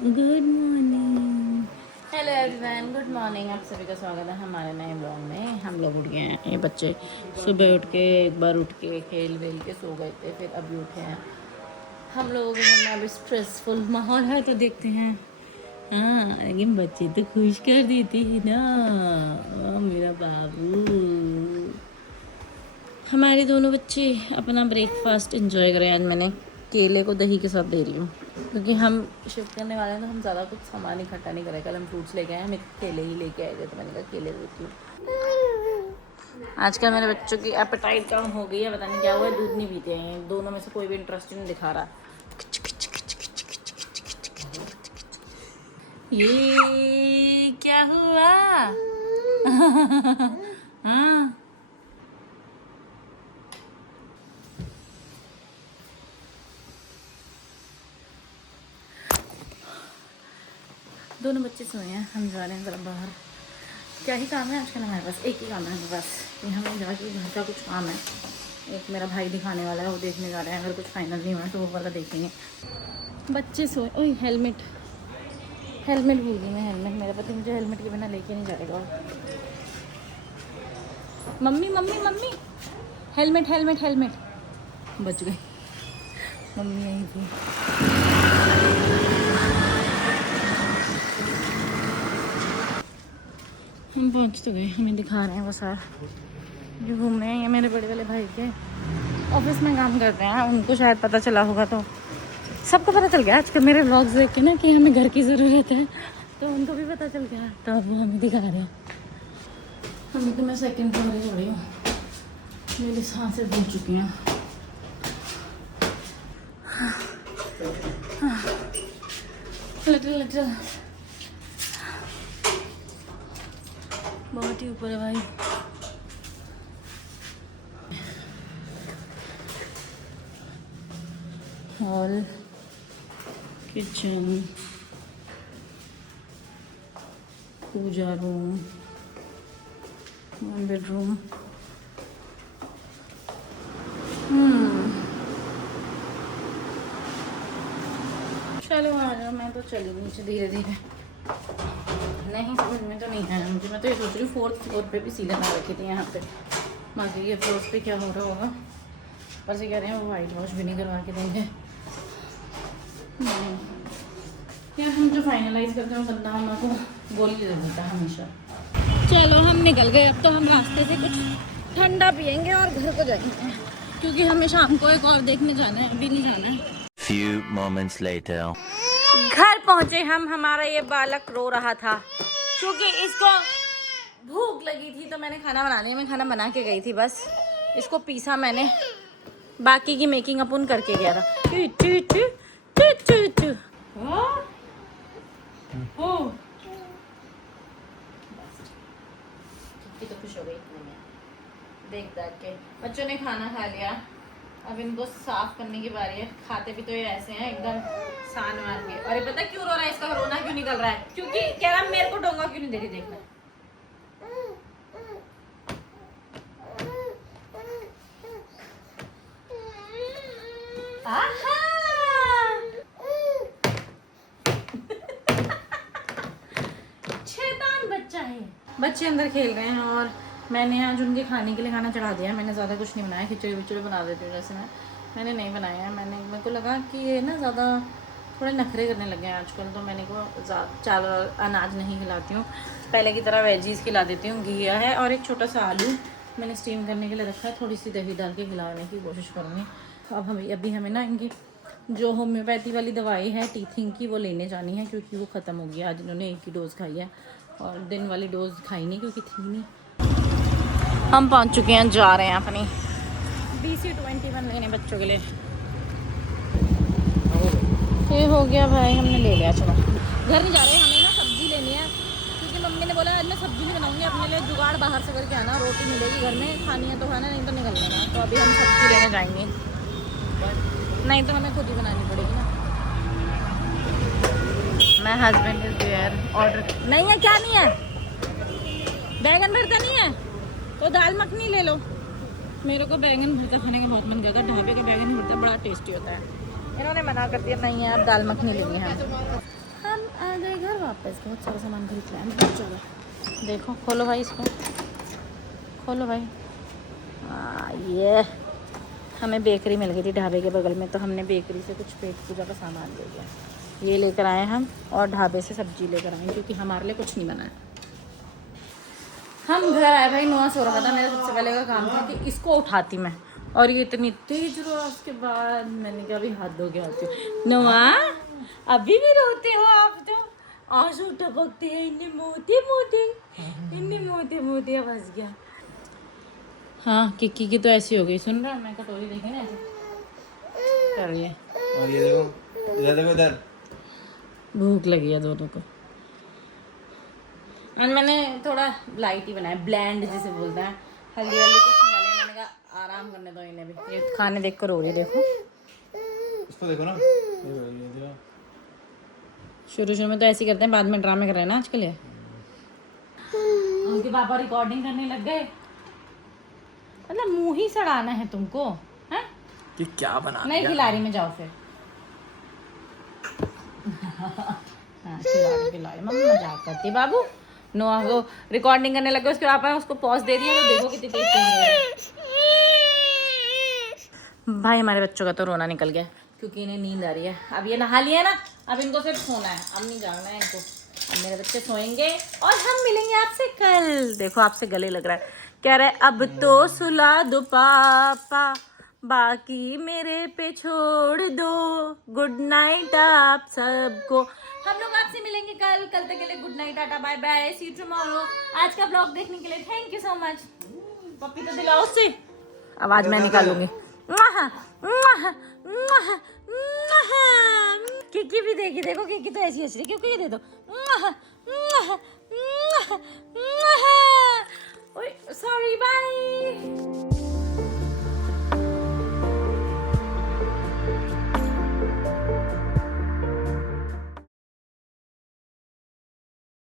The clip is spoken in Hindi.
Good morning. Hello everyone, good morning. आप सभी का स्वागत है हमारे नए ब्लॉग में। हम लोग उठ गए हैं। ये बच्चे सुबह उठ के एक बार उठ के खेल वेल के सो गए थे, फिर अभी उठे हैं। हम लोगों के घर में अभी स्ट्रेसफुल माहौल है, तो देखते हैं। हाँ, लेकिन बच्चे तो खुश कर देती है ना। मेरा बाबू। हमारे दोनों बच्चे अपना ब्रेकफास्ट एंजॉय करें। आज मैंने केले को दही के साथ दे रही हूँ, क्योंकि हम शिफ्ट करने वाले हैं, तो हम ज़्यादा कुछ सामान इकट्ठा नहीं करें। कल हम फ्रूट्स लेके आए, हम केले ही लेके आए थे, तो मैंने कहा केले देती हूँ। आजकल मेरे बच्चों की एपेटाइट कम हो गई है, पता नहीं क्या हुआ है, दूध नहीं पीते हैं। दोनों में से कोई भी इंटरेस्ट नहीं दिखा रहा। ये क्या हुआ? हाँ, दोनों बच्चे सोए हैं, हम जा रहे हैं ज़रा बाहर। क्या ही काम है आजकल हमारे पास? एक ही काम है हमारे पास कि हमें जाके घर का कुछ काम है। एक मेरा भाई दिखाने वाला है, वो देखने जा रहे हैं। अगर कुछ फाइनल नहीं हुआ तो वो वाला देखेंगे। बच्चे सोए। ओह, हेलमेट भूल गई मैं। हेलमेट, मेरा पति मुझे हेलमेट के बिना लेके नहीं जाएगा। Mummy mummy mummy, helmet. बच गई, मम्मी यहीं थी। हम पहुंच तो गए, हमें दिखा रहे हैं वो सर जो घूम रहे हैं। ये मेरे बड़े वाले भाई के ऑफिस में काम करते हैं, उनको शायद पता चला होगा, तो सबको पता चल गया आजकल मेरे व्लॉग्स देख के ना कि हमें घर की ज़रूरत है, तो उनको भी पता चल गया, तो अब वो हमें दिखा रहे हैं। अभी तो मैं सेकंड फ्लोर ही चढ़ी हूँ, मेरी सांसें फूल चुकी हैं। लिटिल बहुत ही ऊपर है भाई। हॉल, किचन, पूजा रूम, 1 बेडरूम। चलो आ जाओ, मैं तो चली नीचे धीरे धीरे। नहीं समझ में तो नहीं आया मुझे। मैं तो ये सोच रही हूँ 4th फ्लोर पे भी सीलन आ रखी थी यहाँ पे। बाकी ये फ्लोर्स पे क्या हो रहा होगा, पर से कह रहे हैं वो वाइट वॉश भी नहीं करवा के देंगे। यार हम जो फाइनलाइज करते हैं बंदा हमारे को गोली दे देता है हमेशा। चलो हम निकल गए। अब तो हम रास्ते से कुछ ठंडा पियेंगे और घर को जाएंगे, क्योंकि हमें शाम को एक और देखने जाना है, अभी नहीं जाना है। Few moments later. घर पहुंचे हम। हमारा ये बालक रो रहा था क्योंकि इसको भूख लगी थी, तो मैंने खाना बना लिया। मैं खाना बना के गई थी, बस इसको पीसा मैंने, बाकी की मेकिंग अपन करके गया था। तो खुश हो गई देख के। बच्चों ने खाना खा लिया, अब इनको साफ करने की बारी है। खाते भी तो ये ऐसे हैं एकदम सान मार के। और ये पता क्यों रो रहा है? इसका रोना क्यों निकल रहा है? क्योंकि कह रहा मेरे को डोंगा क्यों नहीं दे रही। देखना, शैतान बच्चा है। बच्चे अंदर खेल रहे हैं और मैंने आज उनके खाने के लिए खाना चढ़ा दिया। मैंने ज़्यादा कुछ नहीं बनाया, खिचड़ी विचड़ी बना देती हूँ जैसे मैंने नहीं बनाया है। मेरे को लगा कि ये ना ज़्यादा थोड़े नखरे करने लगे हैं आजकल, तो मैंने को चावल अनाज नहीं खिलाती हूँ। पहले की तरह वेजीज़ खिला देती हूँ। घिया है और एक छोटा सा आलू मैंने स्टीम करने के लिए रखा है। थोड़ी सी दही डाल के खिलाने की कोशिश करूँगी। अब अभी हमें ना इनकी जो होम्योपैथी वाली दवाई है टीथिंग की, वो लेने जानी है, क्योंकि वो ख़त्म हो गया। आज इन्होंने एक ही डोज़ खाई है और दिन वाली डोज़ खाई नहीं, क्योंकि थी नहीं। हम पहुंच चुके हैं, जा रहे हैं अपनी BC21 लेने बच्चों के लिए। ये हो गया भाई, हमने ले लिया। चलो घर नहीं जा रहे, हमें ना सब्जी लेनी है, क्योंकि मम्मी ने बोला आज मैं सब्जी नहीं बनाऊंगी, अपने लिए जुगाड़ बाहर से करके आना। रोटी मिलेगी घर में, खानी है तो खाना, नहीं तो निकल लेना। तो अभी हम सब्जी लेने जाएंगे, नहीं तो हमें खुद ही बनानी पड़ेगी ना। मैं हस्बैंड इज देयर। ऑर्डर नहीं है? क्या नहीं है? बैगन भरता नहीं है तो दाल मखनी ले लो। मेरे को बैगन भरता खाने का बहुत मन करता है। ढाबे का बैगन भरता बड़ा टेस्टी होता है। इन्होंने मना कर दिया, नहीं है अब दाल मखनी लेनी है। हम आ गए घर वापस। बहुत सारा सामान खरीद लिया बहुत ज़्यादा। देखो खोलो भाई इसको, खोलो भाई। ये हमें बेकरी मिल गई थी ढाबे के बगल में, तो हमने बेकरी से कुछ पेट पूजा का सामान ले लिया। ये लेकर आए हम, और ढाबे से सब्जी लेकर आए क्योंकि हमारे लिए कुछ नहीं बनाया। हम घर आए भाई, नुआ सो रहा था। मेरा सबसे पहले का काम था कि इसको उठाती मैं, और ये इतनी तेज रोआ। उसके बाद मैंने कहा अभी हाथ धो के आती हूँ। नुआ अभी भी रोते हो आप तो, आंसू टपकते हैं इतने मोटे मोटे, इतने मोटे मोटे। फंस गया। हाँ किक्की की तो ऐसी हो गई, सुन रहा है? मैं कटोरी देखी ना ऐसे कर रही है। और ये देखो, इधर देखो, इधर भूख लगी है दोनों को। और मैंने थोड़ा लाइट ही बनाया, ब्लैंड जिसे बोलते हैं। हल्दी वाली कुछ नहीं डाली। मैंने कहा आराम करने दो इन्हें भी। ये खाने देख कर रो रही, देखो इसको देखो ना, ये देखो। शुरू में तो ऐसे ही करते हैं, बाद में ड्रामे कर रहे हैं ना आजकल ये। उनके पापा रिकॉर्डिंग करने लग गए। मतलब मुंह ही सड़ाना है तुमको, हैं? कि क्या बना नहीं खिला रही मैं, जाओ फिर। हाँ खिला रही मम्मी, मजाक करती बाबू। नोआ को रिकॉर्डिंग करने लगे, उसके पापा ने उसको पॉज दे दिया। तो देखो कितनी तेज तेज भाई। हमारे बच्चों का तो रोना निकल गया क्योंकि इन्हें नींद आ रही है। अब ये नहा लिया ना, अब इनको सिर्फ सोना है, अब नहीं जागना है इनको। अब मेरे बच्चे सोएंगे और हम मिलेंगे आपसे कल। देखो आपसे गले लग रहा है, कह रहा है अब तो सुला दो पापा, बाकी मेरे पे छोड़ दो। गुड नाइट आप सबको। हम लोग आपसे मिलेंगे कल तक के लिए good night, tata bye bye, see you tomorrow. आज का ब्लॉग देखने के लिए थैंक यू सो मच। पप्पी तो दिलाओ उससे, आवाज मैं निकालूंगी। किकी भी देखी, देखो किकी तो ऐसी हंस रही, क्योंकि ये दे दो। Sorry bye.